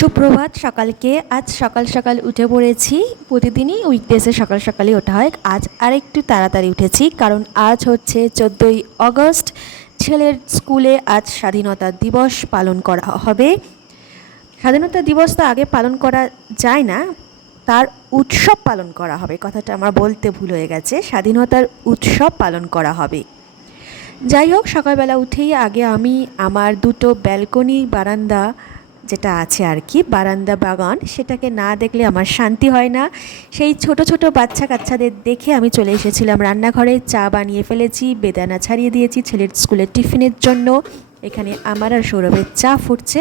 সুপ্রভাত সকালকে। আজ সকাল সকাল উঠে পড়েছি। প্রতিদিনই উইকডেজে সকাল সকালই ওঠা হয়, আজ আরেকটু তাড়াতাড়ি উঠেছি কারণ আজ হচ্ছে 14ই আগস্ট। ছেলের স্কুলে আজ স্বাধীনতা দিবস পালন করা হবে। স্বাধীনতা দিবস তো আগে পালন করা যায় না, তার উৎসব পালন করা হবে। কথাটা আমার বলতে ভুল হয়ে গেছে, স্বাধীনতার উৎসব পালন করা হবে। যাই হোক, সকালবেলা উঠেই আগে আমি আমার দুটো ব্যালকনি বারান্দা যেটা আছে আর কি, বারান্দা বাগান, সেটাকে না দেখলে আমার শান্তি হয় না। সেই ছোট ছোট বাচ্চা কাচ্চাদের দেখে আমি চলে এসেছিলাম রান্নাঘরে। চা বানিয়ে ফেলেছি, বেদানা ছাড়িয়ে দিয়েছি ছেলের স্কুলের টিফিনের জন্য। এখানে আমার আর সৌরভের চা ফুটছে,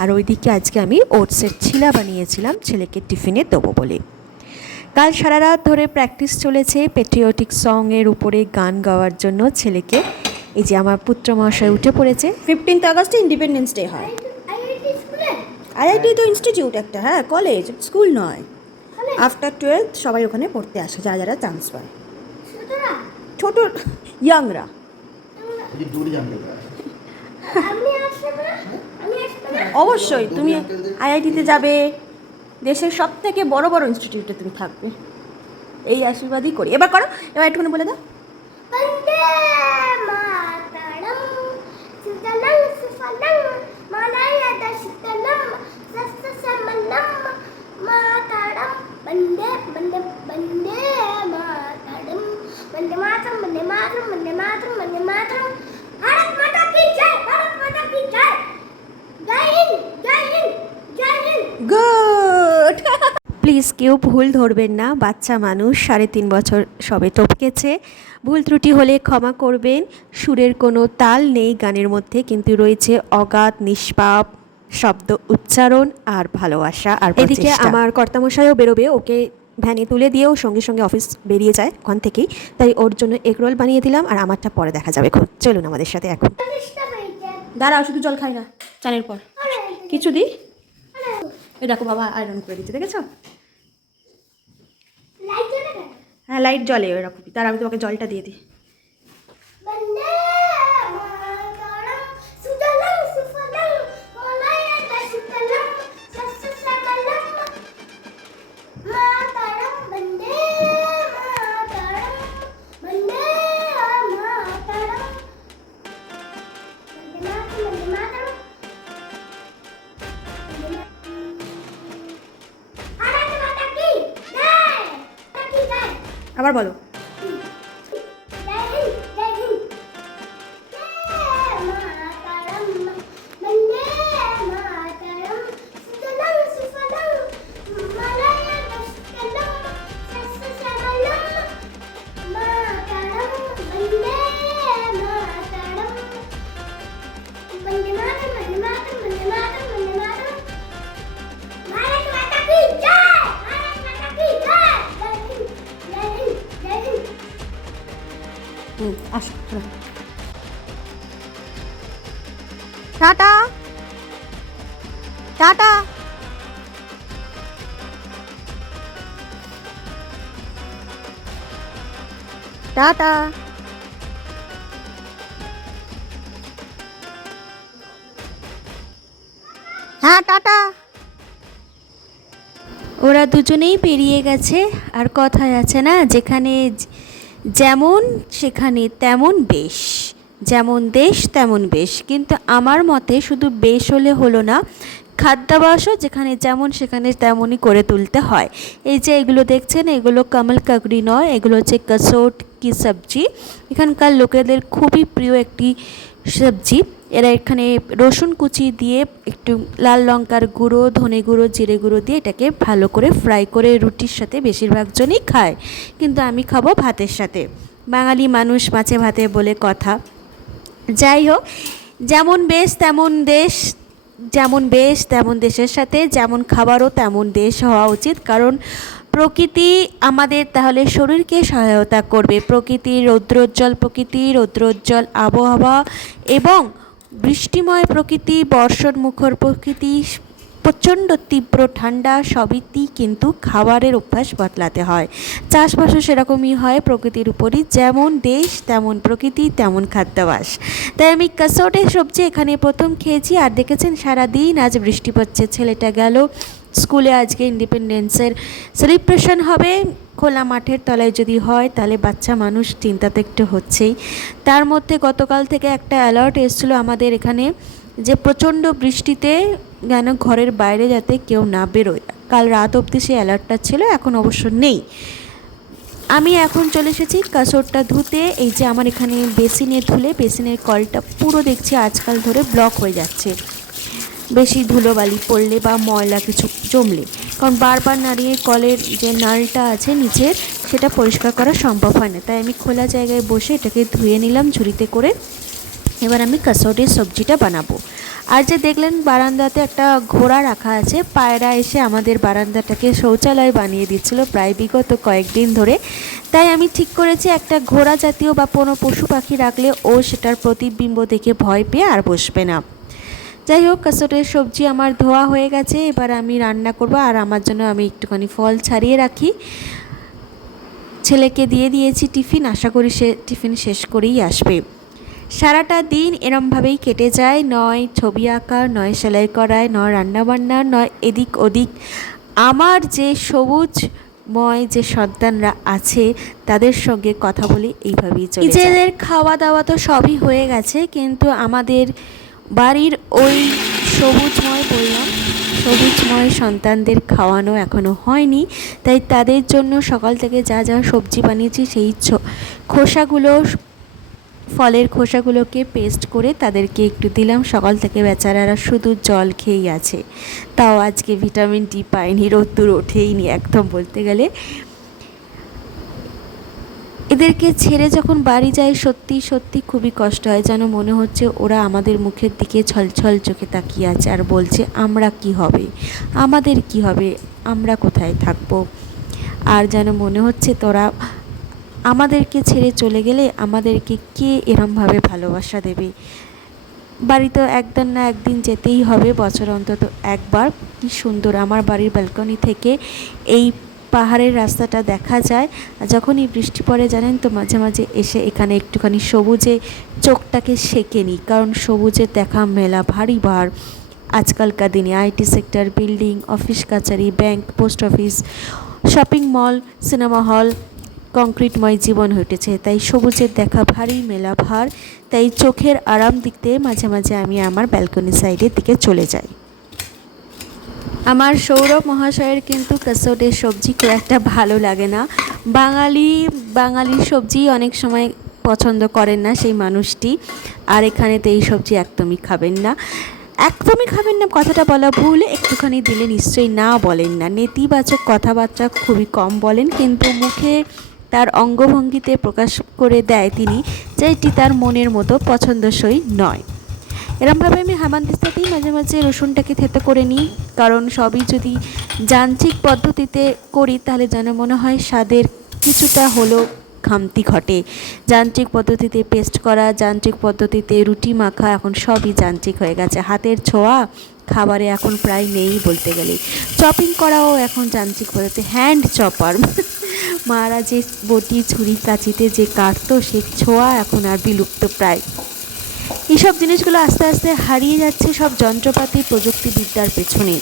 আর ওইদিকে আজকে আমি ওটসের ছিলা বানিয়েছিলাম ছেলেকে টিফিনে দেবো বলে। কাল সারা রাত ধরে প্র্যাকটিস চলেছে পেট্রিয়টিক সংয়ের উপরে গান গাওয়ার জন্য ছেলেকে। এই যে আমার পুত্র মহাশয় উঠে পড়েছে। 15th আগস্টে ইন্ডিপেন্ডেন্স ডে হয়। আইআইটি তো ইনস্টিটিউট একটা, হ্যাঁ, কলেজ, স্কুল নয়। আফটার 12th সবাই ওখানে পড়তে আসে, যারা যারা চান্স পায়। ছোট ইয়াংরা। অবশ্যই তুমি আইআইটিতে যাবে, দেশের সব থেকে বড় বড় ইনস্টিটিউটে তুমি থাকবে, এই আশীর্বাদই করি। এবার করো, এবার একটুখানি বলে দাও। वन्दे मातरं सुजलं सुफलं मलयजशीतलं सस्यश्यामलं मातरं वन्दे वन्दे वन्दे मातरं वन्दे मातरं वन्दे मातरं वन्दे मातरं वन्दे मातरं भारत माता की जय, भारत माता की जय, जय हिंद जय हिंद जय हिंद। গুড। প্লিজ কেউ ভুল ধরবেন না, বাচ্চা মানুষ, 3.5 বছর সবে টপকেছে। ভুল ত্রুটি হলে ক্ষমা করবেন। সুরের কোনো তাল নেই গানের মধ্যে, কিন্তু রয়েছে অগাধ নিষ্পাপ শব্দ উচ্চারণ আর ভালোবাসা আর এদিকে আমার কর্তামশাইও বেরোবে, ওকে ভ্যানে তুলে দিয়েও সঙ্গে সঙ্গে অফিস বেরিয়ে যায় ওখান থেকেই। তাই ওর জন্য এগরোল বানিয়ে দিলাম, আর আমারটা পরে দেখা যাবে। এখন চলুন আমাদের সাথে। এখন দাঁড়াও, শুধু জল খাই না, চানের পর কিছু দিই। এই দেখো বাবা আয়রন করে দিচ্ছে, দেখেছো? হ্যাঁ, লাইট জ্বলে ওরকম। তার আমি তোমাকে জলটা দিয়ে দিই। वन्दे मातरं सुजलं सुफलं मलयजशीतलं सस्यश्यामलं मातरं वन्दे मातरं वन्दे मातरं वन्दे मातरं भारत माता की जय, माता की जय। আবার বলো। जय हिंद जय हिंद मातरम वन्दे मातरम सुजलं सुफलं मलयजशीतलं सस्यश्यामलं मातरं वन्दे मातरं वन्दे मातरं वन्दे मातरं वन्दे मातरं वन्दे मातरं भारत माता की जय, भारत माता की जय, जय हिंद जय हिंद। আসো, টাটা টাটা। টাটা। হ্যাঁ, টাটা। ওরা দুজনেই পেরিয়ে গেছে। আর কথায় আছে না, যেখানে যেমন সেখানে তেমন বেশ, যেমন দেশ তেমন বেশ। কিন্তু আমার মতে শুধু বেশ হলে হলো না, খাদ্যাভ্যাসও যেখানে যেমন সেখানে তেমনই করে তুলতে হয়। এই যে এগুলো দেখছেন, এগুলো কমল কাকড়ি নয়, এগুলো হচ্ছে কসোট কি সবজি। এখানকার লোকেদের খুবই প্রিয় একটি সবজি। এরা এখানে রসুন কুচি দিয়ে একটু লাল লঙ্কার গুঁড়ো, ধনে গুঁড়ো, জিরে গুঁড়ো দিয়ে এটাকে ভালো করে ফ্রাই করে রুটির সাথে বেশিরভাগ জনই খায়, কিন্তু আমি খাবো ভাতের সাথে। বাঙালি মানুষ মাছে ভাতে বলে কথা। যাই হোক, যেমন বেশ তেমন দেশ, যেমন বেশ তেমন দেশের সাথে যেমন খাবারও তেমন দেশ হওয়া উচিত। কারণ প্রকৃতি আমাদের তাহলে শরীরকে সহায়তা করবে। প্রকৃতির রৌদ্রোজ্জ্বল আবহাওয়া এবং বৃষ্টিময় প্রকৃতি, বর্ষণ মুখর প্রকৃতি, প্রচণ্ড তীব্র ঠান্ডা সবইতেই কিন্তু খাবারের অভ্যাস বদলাতে হয়। চাষবাসও সেরকমই হয়, প্রকৃতির উপরই যেমন দেশ তেমন প্রকৃতি তেমন খাদ্যাভ্যাস। তাই আমি কাসোটের সবজি এখানে প্রথম খেয়েছি। আর দেখেছেন সারাদিন আজ বৃষ্টি পড়ছে। ছেলেটা গেল স্কুলে, আজকে ইন্ডিপেন্ডেন্সের সেলিব্রেশন হবে। খোলা মাঠের তলায় যদি হয় তাহলে বাচ্চা মানুষ চিন্তা তো একটু হচ্ছেই। তার মধ্যে গতকাল থেকে একটা অ্যালার্ট এসেছিলো আমাদের এখানে যে প্রচণ্ড বৃষ্টিতে যেন ঘরের বাইরে যাতে কেউ না বেরোয়। কাল রাত অবধি সেই অ্যালার্টটা ছিল, এখন অবশ্য নেই। আমি এখন চলে এসেছি কাসরটা ধুতে। এই যে আমার এখানে বেসিনে ধুলে বেসিনের কলটা পুরো দেখছি আজকাল ধরে ব্লক হয়ে যাচ্ছে, বেশি ধুলোবালি পড়লে বা ময়লা কিছু জমলে। কারণ বারবার নাড়িয়ে কলের যে নালটা আছে নিচের, সেটা পরিষ্কার করা সম্ভব হয় না। তাই আমি খোলা জায়গায় বসে এটাকে ধুয়ে নিলাম ঝুড়িতে করে। এবার আমি কাসৌটির সবজিটা বানাবো। আর যে দেখলেন বারান্দাতে একটা ঘোড়া রাখা আছে, পায়রা এসে আমাদের বারান্দাটাকে শৌচালয় বানিয়ে দিচ্ছিল প্রায় বিগত কয়েকদিন ধরে। তাই আমি ঠিক করেছি একটা ঘোড়া জাতীয় বা কোনো পশু পাখি রাখলে ও সেটার প্রতিবিম্ব দেখে ভয় পেয়ে আর বসবে না। যাই হোক, কাসৌটির সবজি আমার ধোয়া হয়ে গেছে, এবার আমি রান্না করব। আর আমার জন্য আমি একটুখানি ফল ছাড়িয়ে রাখি। ছেলেকে দিয়ে দিয়েছি টিফিন, আশা করি সে টিফিন শেষ করেই আসবে। সারাটা দিন এরমভাবেই কেটে যায়, নয় ছবি আঁকা, নয় সেলাই করায়, নয় রান্নাবান্না, নয় এদিক ওদিক। আমার যে সবুজময় যে সন্তানরা আছে তাদের সঙ্গে কথা বলে এইভাবেই চলে যায়। নিজেদের খাওয়া দাওয়া তো সবই হয়ে গেছে, কিন্তু আমাদের বাড়ির ওই সবুজময় সন্তানদের খাওয়ানো এখনও হয়নি। তাই তাদের জন্য সকাল থেকে যা যা সবজি বানিয়েছি সেই খোসাগুলো, ফলের খোসাগুলোকে পেস্ট করে তাদেরকে একটু দিলাম। সকাল থেকে বেচারারা শুধু জল খেয়েই আছে, তাও আজকে ভিটামিন ডি পায়নি, রোদ্দুর ওঠেইনি একদম বলতে গেলে। এদেরকে ছেড়ে যখন বাড়ি যায় সত্যি সত্যি খুবই কষ্ট হয়, যেন মনে হচ্ছে ওরা আমাদের মুখের দিকে ছলছল চোখে তাকিয়ে আছে আর বলছে আমরা কি হবে, আমাদের কি হবে, আমরা কোথায় থাকবো। আর যেন মনে হচ্ছে তোরা আমাদেরকে ছেড়ে চলে গেলে আমাদেরকে কে এরমভাবে ভালোবাসা দেবে। বাড়ি তো একদিন না একদিন যেতেই হবে, বছর অন্তত একবার। কি সুন্দর আমার বাড়ির ব্যালকনি থেকে এই পাহাড়ের রাস্তাটা দেখা যায়। যখনই বৃষ্টি পড়ে জানেন তো মাঝে মাঝে এসে এখানে একটুখানি সবুজে চোখটাকে সেঁকে নিই, কারণ সবুজের দেখা মেলা ভারী ভার। আজকালকার দিনে আইটি সেক্টর, বিল্ডিং, অফিস কাচারি, bank, post office, shopping mall, cinema hall, কংক্রিটময় জীবন হয়ে উঠেছে। তাই সবুজের দেখা ভারী মেলা ভার। তাই চোখের আরাম দিতে মাঝে মাঝে আমি আমার ব্যালকনি সাইডের দিকে চলে যাই। আমার সৌরভ মহাশয়ের কিন্তু কাসৌটির সবজি খুব একটা ভালো লাগে না। বাঙালির সবজি অনেক সময় পছন্দ করেন না সেই মানুষটি। আর এখানে তো এই সবজি একদমই খাবেন না। একদমই খাবেন না কথাটা বলা ভুল, একটুখানি দিলে নিশ্চয়ই না বলেন না। নেতিবাচক কথাবার্তা খুবই কম বলেন, কিন্তু মুখে তার অঙ্গভঙ্গিতে প্রকাশ করে দেয় তিনি যে এটি তার মনের মতো পছন্দসই নয়। এরমভাবে আমি হামানদিস্তাতেই মাঝে মাঝে রসুনটাকে থেতো করে নিই, কারণ সবই যদি যান্ত্রিক পদ্ধতিতে করি তাহলে যেন মনে হয় স্বাদের কিছুটা হলো খামতি ঘটে। যান্ত্রিক পদ্ধতিতে পেস্ট করা, যান্ত্রিক পদ্ধতিতে রুটি মাখা, এখন সবই যান্ত্রিক হয়ে গেছে। হাতের ছোঁয়া খাবারে এখন প্রায় নেই বলতে গেলে। চপিং করাও এখন যান্ত্রিক পদ্ধতি, হ্যান্ড চপার। মারা যে বটি ছুরি কাঁচিতে যে কাটতো সে ছোঁয়া এখন আর বিলুপ্ত প্রায়। এইসব জিনিসগুলো আস্তে আস্তে হারিয়ে যাচ্ছে সব যন্ত্রপাতি প্রযুক্তিবিদ্যার পেছনে।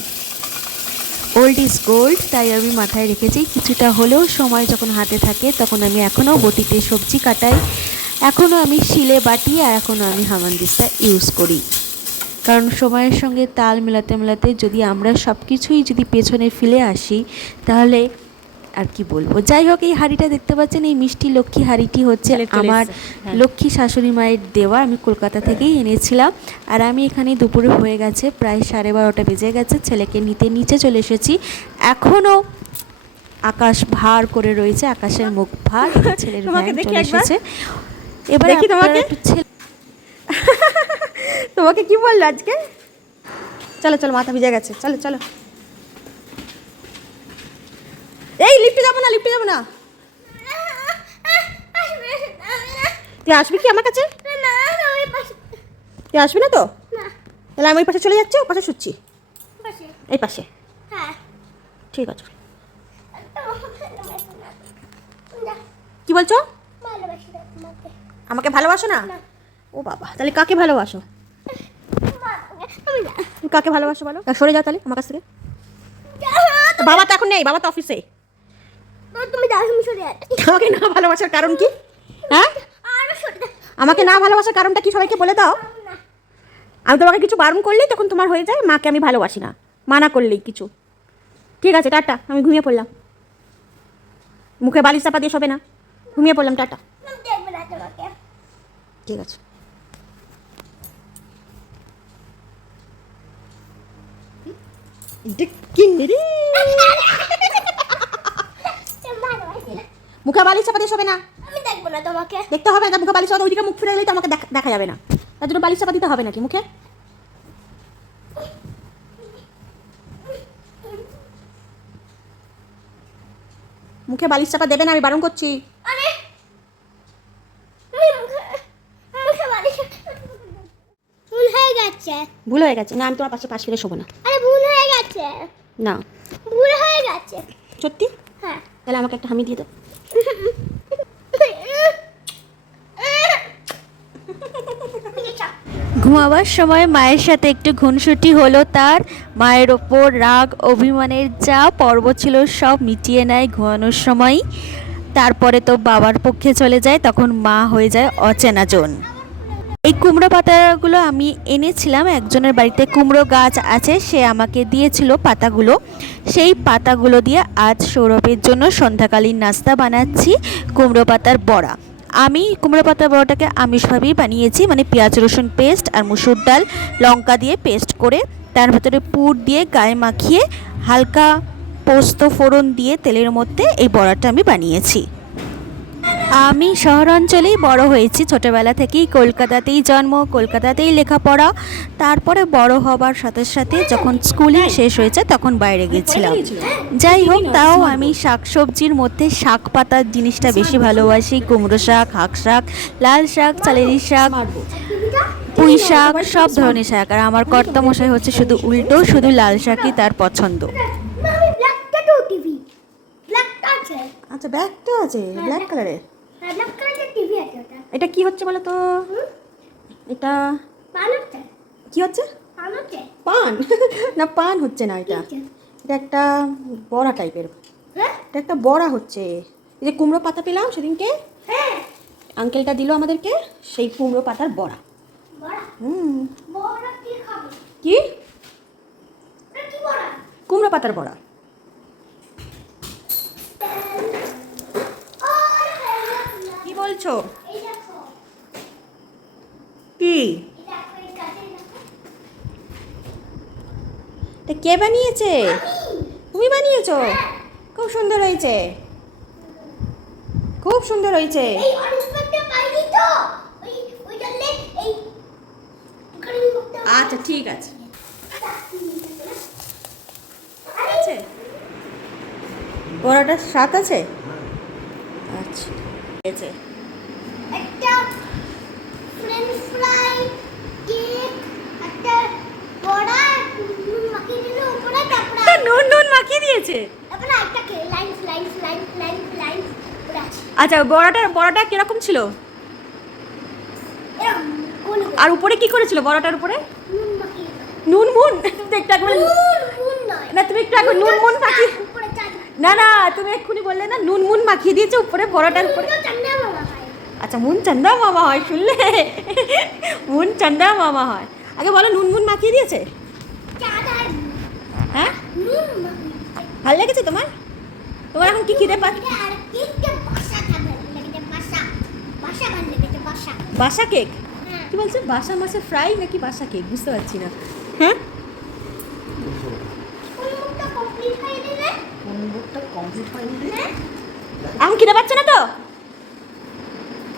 ওল্ড ইজ গোল্ড, তাই আমি মাথায় রেখেছি কিছুটা হলেও সময় যখন হাতে থাকে তখন আমি এখনও বটিতে সবজি কাটাই, এখনও আমি শিলে বাটি, আর এখনও আমি হামানদিস্তা ইউজ করি। কারণ সময়ের সঙ্গে তাল মেলাতে মেলাতে যদি আমরা সব কিছুই যদি পেছনে ফেলে আসি তাহলে আর কি বলবো। যাই হোক, এই হাঁড়িটা দেখতে পাচ্ছেন, এই মিষ্টি লক্ষ্মী হাঁড়িটি হচ্ছে আমার লক্ষ্মী শাশুড়ি মায়ের দেওয়া, আমি কলকাতা থেকেই এনেছিলাম। আর আমি এখানে দুপুরে হয়ে গেছে প্রায় 12:30 বেজে গেছে, ছেলেকে নিতে নিচে চলে এসেছি। এখনও আকাশ ভার করে রয়েছে, আকাশের মুখ ভার, ছেলের ভ্যান চলে এসেছে। এবার তোমাকে কি বললো আজকে? চলো চলো, মাথা ভিজে গেছে, চলো চলো। এই লিফটে যাবো না, লিফটে যাবো না। তুই আসবি কি আমার কাছে? তুই আসবি না তো? তাহলে আমি ওই পাশে চলে যাচ্ছি, ও পাশে শুচ্ছি। এই পাশে। হ্যাঁ ঠিক আছে। না, কি বলছো? ভালোবাসি না তোমাকে। আমাকে ভালোবাসো না? না। ও বাবা, তাহলে কাকে ভালোবাসো? আমি না। কাকে ভালোবাসো বলো? সরে যাও তাহলে আমার কাছ থেকে। বাবা তো এখন নেই, বাবা তো অফিসে। তুমি যাও, আমি সরে যাচ্ছি। আমাকে না ভালোবাসার কারণ কি? হ্যাঁ, আর সরে যা। আমাকে না ভালোবাসার কারণটা কি সবাইকে বলে দাও। না। আমি তোমাকে কিছু বারণ করলেই তখন তোমার হয়ে যায় মাকে আমি ভালোবাসি না, মানা করলেই কিছু। ঠিক আছে, টাটা, আমি ঘুমিয়ে পড়লাম। মুখে বালিশ চাপা দিয়ে শোবে না, ঘুমিয়ে পড়লাম, টাটা। আমি দেখবো না তোমাকে। ঠিক আছে। তুমি ভালোবাসি না। মুখে বালিশ চাপা দিয়ে শোবে না, আমি দেখবো না তোমাকে। দেখতে হবে না। মুখে বালিশ চাপা, ওইদিকে মুখ ফিরে গেলেই তো আমাকে দেখা যাবে না, তার জন্য বালিশ চাপা দিতে হবে নাকি মুখে? মুখে বালিশ চাপা দেবে না, আমি বারণ করছি। আরে তুমি মুখে বালিশ। ভুল হয়ে গেছে। ভুল হয়ে গেছে না, আমি তোমার পাশে পাশ ফিরে শোবো না। আরে ভুল হয়ে গেছে। না, ভুল হয়ে গেছে। সত্যি? হ্যাঁ। তাহলে আমাকে একটা হামি দিয়ে দাও। ঘুমাবার সময় মায়ের সাথে একটু খুনসুটি হলো তার। মায়ের ওপর রাগ অভিমানের যা পর্ব ছিল সব মিটিয়ে নেয় ঘুমানোর সময়। তারপরে তো বাবার পক্ষে চলে যায়, তখন মা হয়ে যায় অচেনাজন। এই কুমড়ো পাতাগুলো আমি এনেছিলাম, একজনের বাড়িতে কুমড়ো গাছ আছে, সে আমাকে দিয়েছিল পাতাগুলো। সেই পাতাগুলো দিয়ে আজ সৌরভের জন্য সন্ধ্যাকালীন নাস্তা বানাচ্ছি, কুমড়ো পাতার বড়া। আমি কুমড়ো পাতার বড়াটাকে আমিষভাবেই বানিয়েছি, মানে পেঁয়াজ রসুন পেস্ট আর মুসুর ডাল লঙ্কা দিয়ে পেস্ট করে তার ভেতরে পুর দিয়ে গায়ে মাখিয়ে হালকা পোস্ত ফোড়ন দিয়ে তেলের মধ্যে এই বড়াটা আমি বানিয়েছি। আমি শহরাঞ্চলেই বড় হয়েছি, ছোটোবেলা থেকেই কলকাতাতেই জন্ম, কলকাতাতেই লেখাপড়া। তারপরে বড় হবার সাথে সাথে যখন স্কুলিং শেষ হয়েছে তখন বাইরে গেছিলাম। যাই হোক, তাও আমি শাকসবজির মধ্যে শাক পাতার জিনিসটা বেশি ভালোবাসি। কুমড়ো শাক, হাঁক শাক, লাল শাক, চালেরি শাক, পুঁই শাক, সব ধরনের শাক। আর আমার কর্তামশাই হচ্ছে শুধু উল্টো, শুধু লাল শাকই তার পছন্দ। আমি ব্ল্যাকটা তো টিভি। ব্ল্যাকটা আছে। আচ্ছা, ব্যাগটা আছে ব্ল্যাক কালারের। হ্যাঁ, ব্ল্যাক কালারের টিভি আছে ওটা। এটা কি হচ্ছে বলো তো? এটা পান হচ্ছে। কি হচ্ছে? পান হচ্ছে। পান? না, পান হচ্ছে না, এটা এটা একটা বড়া টাইপের। হ্যাঁ? এটা একটা বড়া হচ্ছে। এই যে কুমড়ো পাতা পেলাম সেদিনকে, হ্যাঁ। আঙ্কেলটা দিল আমাদেরকে, সেই কুমড়ো পাতার বড়া। বড়া। হুম। বড়া কি খাবে? কি? এটা কি বড়া? কুমড়ো পাতার বড়া। কি বলছো? এই দেখো। কি? এই দেখো, এই কাছে দেখো। এটা কে বানিয়েছে? তুমি বানিয়েছো? খুব সুন্দর হয়েছে, খুব সুন্দর হয়েছে। এই অরেঞ্জ ব্যাগটা পাইনি তো। ওই ডালে এই গ্রিন ব্যাগটা। আচ্ছা, ঠিক আছে। আরে আছে বড়াটার স্বাদ আছে। আচ্ছা, আছে। একটা ফ্রেঞ্চ ফ্রাই, কেক, একটা বড়া, নুন মাখিয়ে দিল উপরে, তারপরে নুন নুন মাখিয়ে দিয়েছে। তারপরে একটা লাইন পুরো আছে। আচ্ছা, বড়াটা কিরকম ছিল? এরকম গোল গোল। আর উপরে কি করেছিল বড়াটার উপরে? নুন মাখিয়ে দিল। নুন মুন? একটু একবার নুন নয়। না, তুমি একটু একবার নুন মুন মাখিয়ে। উপরে চাঁদ। না না, তুমি এক্ষুনি বললে না নুন মুন মাখিয়ে দিয়েছে উপরে বড়াটার উপরে। তো চাঁদা মামা খায়। আচ্ছা, মুন চান্দা মামা হয়, শুনলে? মুন চান্দা মামা হয়। আগে বলো, নুন মুন মাখিয়ে দিয়েছে? চাঁদ আর হ্যাঁ, নুন মাখিয়ে। ভালো লেগেছে তোমার? তোমার এখন কি খিদে পাচ্ছে? আর কেকটা বাসা খাবে লেগেছে, বাসা বাসা ভালো লেগেছে, বাসা। বাসা কেক? হ্যাঁ। কি বলছো? বাসা মাছের ফ্রাই নাকি বাসা কেক? বুঝতে পারছি না। হ্যাঁ, কোন মুখটা কমপ্লিট হয়ে দিলে? হ্যাঁ? এখন খিদে পাচ্ছে না তো?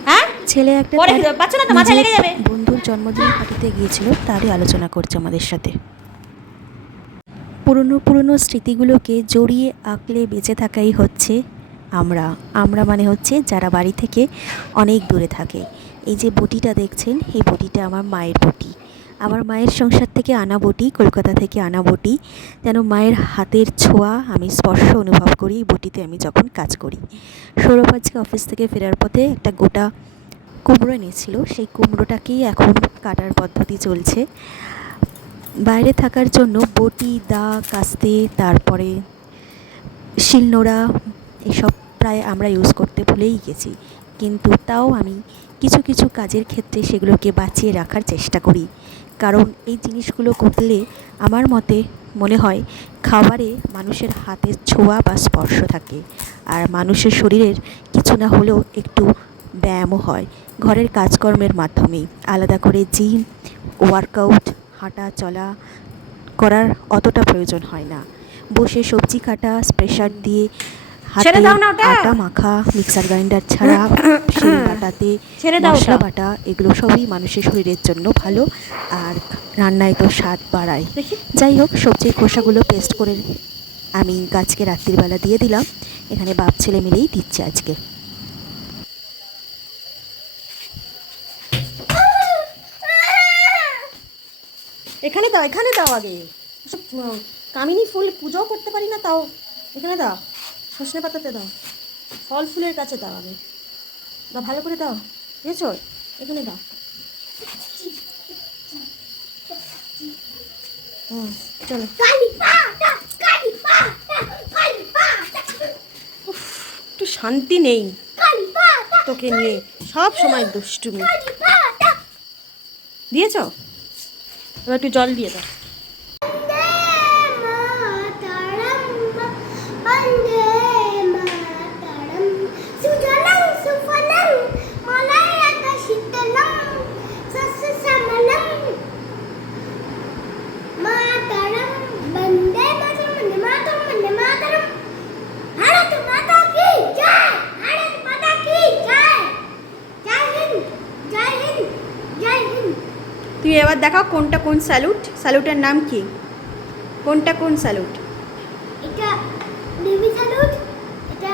হ্যাঁ, ছেলে একটা পরে তার খিদে পাচ্ছে না তো? মাথায় লেগে যাবে। বন্ধুর জন্মদিন পার্টিতে গিয়েছিল, তারই আলোচনা করছে আমাদের সাথে। পুরনো স্মৃতিগুলোকে জড়িয়ে আঁকলে বেঁচে থাকাই হচ্ছে আমরা মানে হচ্ছে যারা বাড়ি থেকে অনেক দূরে থাকে। এই যে বটিটা দেখছেন, এই বটিটা আমার মায়ের বটি। আমার মায়ের সংসার থেকে আনা বটি, কলকাতা থেকে আনা বটি, যেন মায়ের হাতের ছোঁয়া আমি স্পর্শ অনুভব করি এই বটিতে আমি যখন কাজ করি। সৌরভ আজকে অফিস থেকে ফেরার পথে একটা গোটা কুমড়ো এনেছিল, সেই কুমড়োটাকেই এখন কাটার পদ্ধতি চলছে। বাইরে থাকার জন্য বটি, দা, কাস্তে, তারপরে শিলনোড়া এসব প্রায় আমরা ইউজ করতে ভুলেই গেছি, কিন্তু তাও আমি কিছু কিছু কাজের ক্ষেত্রে সেগুলোকে বাঁচিয়ে রাখার চেষ্টা করি, কারণ এই জিনিসগুলো করলে আমার মতে মনে হয় খাবারে মানুষের হাতের ছোঁয়া বা স্পর্শ থাকে, আর মানুষের শরীরের কিছু না হলেও একটু ব্যায়ামও হয় ঘরের কাজকর্মের মাধ্যমেই। আলাদা করে জিম, ওয়ার্কআউট, হাঁটা চলা করার অতটা প্রয়োজন হয় না। বসে সবজি কাটা, প্রেসার দিয়ে হাতে ছেড়ে দাও না ওটা। আটা মাখা, মিক্সার গ্রাইন্ডার ছাড়া শিল বাটাতে ছেড়ে দাও মশলা ওটা। বাটা, এগুলো সবই মানুষের শরীরের জন্য ভালো, আর রান্নায় তো স্বাদ বাড়ায়। দেখি। যাই হোক, সবজির খোসাগুলো পেস্ট করে আমি গাছকে রাত্রিবেলা দিয়ে দিলাম। এখানে বাপ ছেলে মিলেই দিচ্ছে আজকে। এখানে দাও, এখানে দাও আগে। সব কামিনী ফুল পুজোও করতে পারি না, তাও এখানে দাও। সজনে পাতাতে দাও, ফল ফুলের কাছে দাও আগে। দাও, ভালো করে দাও, বুঝেছ? এখানে দাও। হুম, চলো। কালীপাতা, কালীপাতা, কালীপাতা, একটু শান্তি নেই কালীপাতা, তোকে নিয়ে, সব সময় দুষ্টুমি। কালীপাতা। দিয়েছ? এবার একটু জল দিয়ে দাও। বন্দে মাতরম, সুজলাং সুফলাং মলয়জ শীতলাং সস্যশ্যামলাং মাতরম। বন্দে মাতরম, বন্দে মাতরম, বন্দে মাতরম। ভারত মাতা কি জয়, ভারত মাতা কি জয়। জয় হিন্দ, জয় হিন্দ, জয় হিন্দ। তুই এবার দেখাও কোনটা কোন স্যালুট। স্যালুটের নাম কি? কোনটা কোন স্যালুট? এটা বেবি স্যালুট, এটা